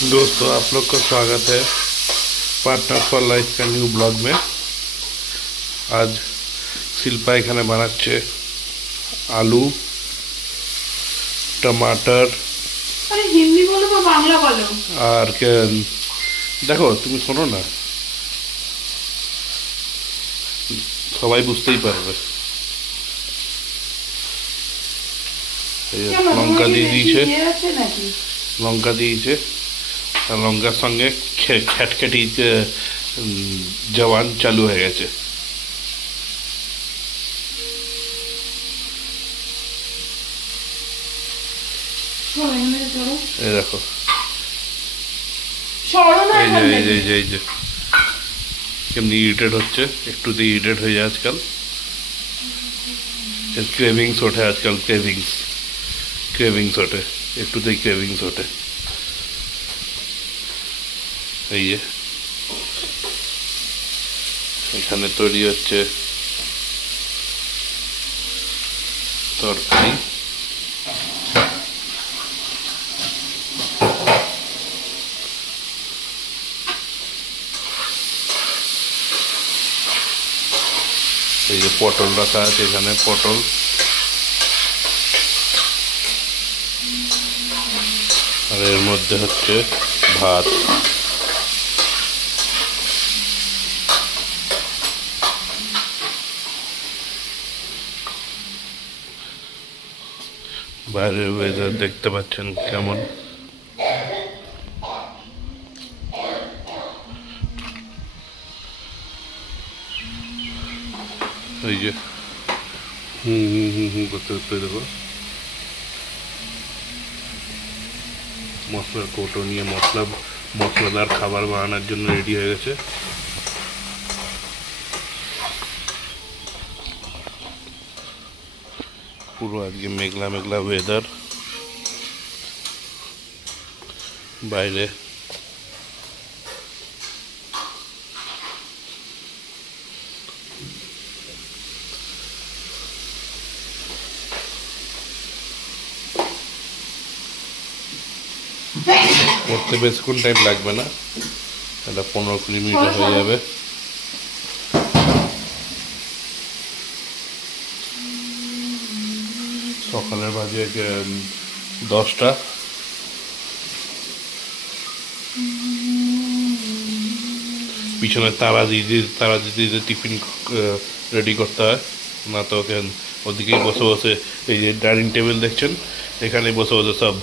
दोस्तों, आप लोग का स्वागत है पार्टनर फॉर लाइफ का न्यू ब्लॉग में। आज शिल्पा एखाने बनाচ্ছে आलू टमाटर। अरे हिंदी बोलो বা বাংলা বলো। আর দেখো, তুমি শোনো না, সবাই বুঝতেই পারবে। লঙ্কা দিয়ে দিয়েছে, লঙ্কা দিয়েছে, আর লঙ্কার সঙ্গে খ্যাটখ্যাটি জওয়ান চালু হয়ে গেছে। এই দেখো, এই যে কেমনি ইরিটেট হচ্ছে, একটুতেই ইরিটেট হয়ে যায় আজকাল। ক্রেভিংস ওঠে আজকাল, ক্রেভিংস ওঠে, একটুতেই ক্রেভিংস ওঠে। এই যে এখানে তৈরি হচ্ছে তরকারি। এই যে পটল রাখা আছে, এখানে পটল, আর এর মধ্যে হচ্ছে ভাত। বাইরের ওয়েদার দেখতে পাচ্ছেন কেমন। এই যে করতে করতে দেখো, মশলার কৌটো নিয়ে মশলাদার খাবার বানানোর জন্য রেডি হয়ে গেছে। পুরো আজকে মেঘলা মেঘলা ওয়েদার। বাইরে করতে বেশিক্ষণ টাইম লাগবে না, এটা 15-20 মিনিট হয়ে যাবে। সকালের বাজে 10টা। পিছনে তারা দিদি টিফিন রেডি করতে হয়, না তো ওদিকেই বসে বসে, এই যে ডাইনিং টেবিল দেখছেন, এখানে বসে বসে সব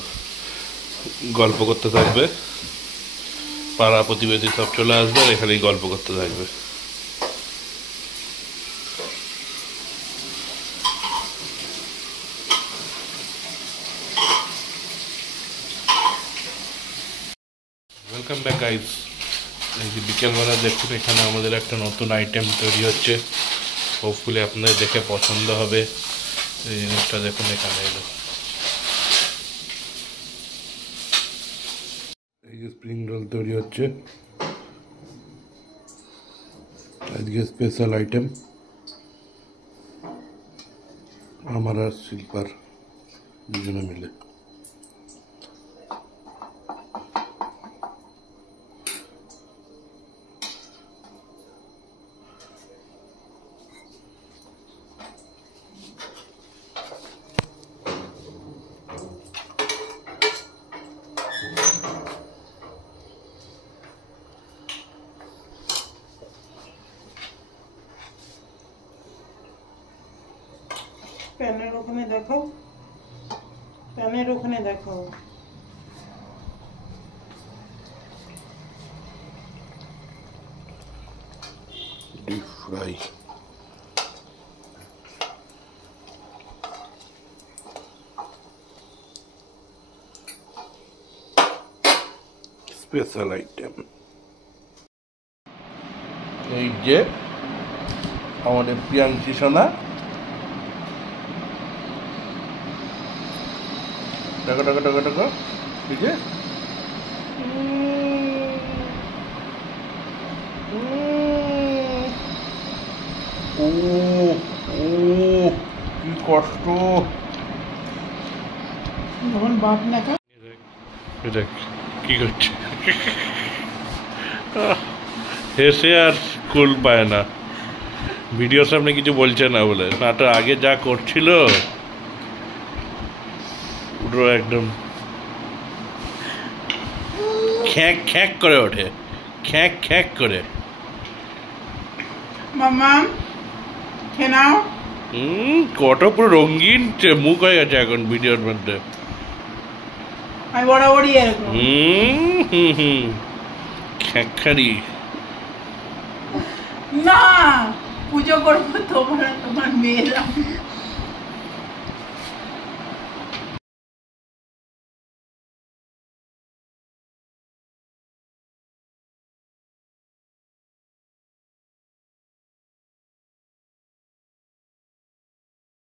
গল্প করতে থাকবে। পাড়া প্রতিবেশী সব চলে আসবে, আর এখানেই গল্প করতে থাকবে। Welcome back guys. এই যে বিকেলবেলা দেখুন, এখানে আমাদের একটা নতুন আইটেম তৈরি হচ্ছে। হোপফুলি আপনাদের দেখে পছন্দ হবে। এই জিনিসটা দেখুন, এখানে এলো এই যে স্প্রিং রোল তৈরি হচ্ছে আজকে, স্পেশাল আইটেম আমার আর শিল্পার দুজনে মিলে। প্যানের ওখানে দেখো, প্যানের ওখানে দেখো। Deep fry, special item. এই যে আমাদের প্রিয়াংশী সোনা, টাকা টাকা টাকা টাকা, ঠিক আছে। ও ও কি কষ্ট। যখন বাপ দেখা এটা কি করছে? হেসে আর কুল পায় না, ভিডিওর সামনে কিছু বলছে না বলে। না তো আগে যা করছিল পুরো একদম খ্যাঁক খ্যাঁক করে ওঠে, খ্যাঁক খ্যাঁক করে। মাম্মা খেয়ে নাও। কত পুরো রঙিন মুখ হয়ে গেছে এখন ভিডিওর মধ্যে। আমি বরাবরই এরকম। খ্যাঁকারি। না পুজো করবো তোমার মেয়েরা।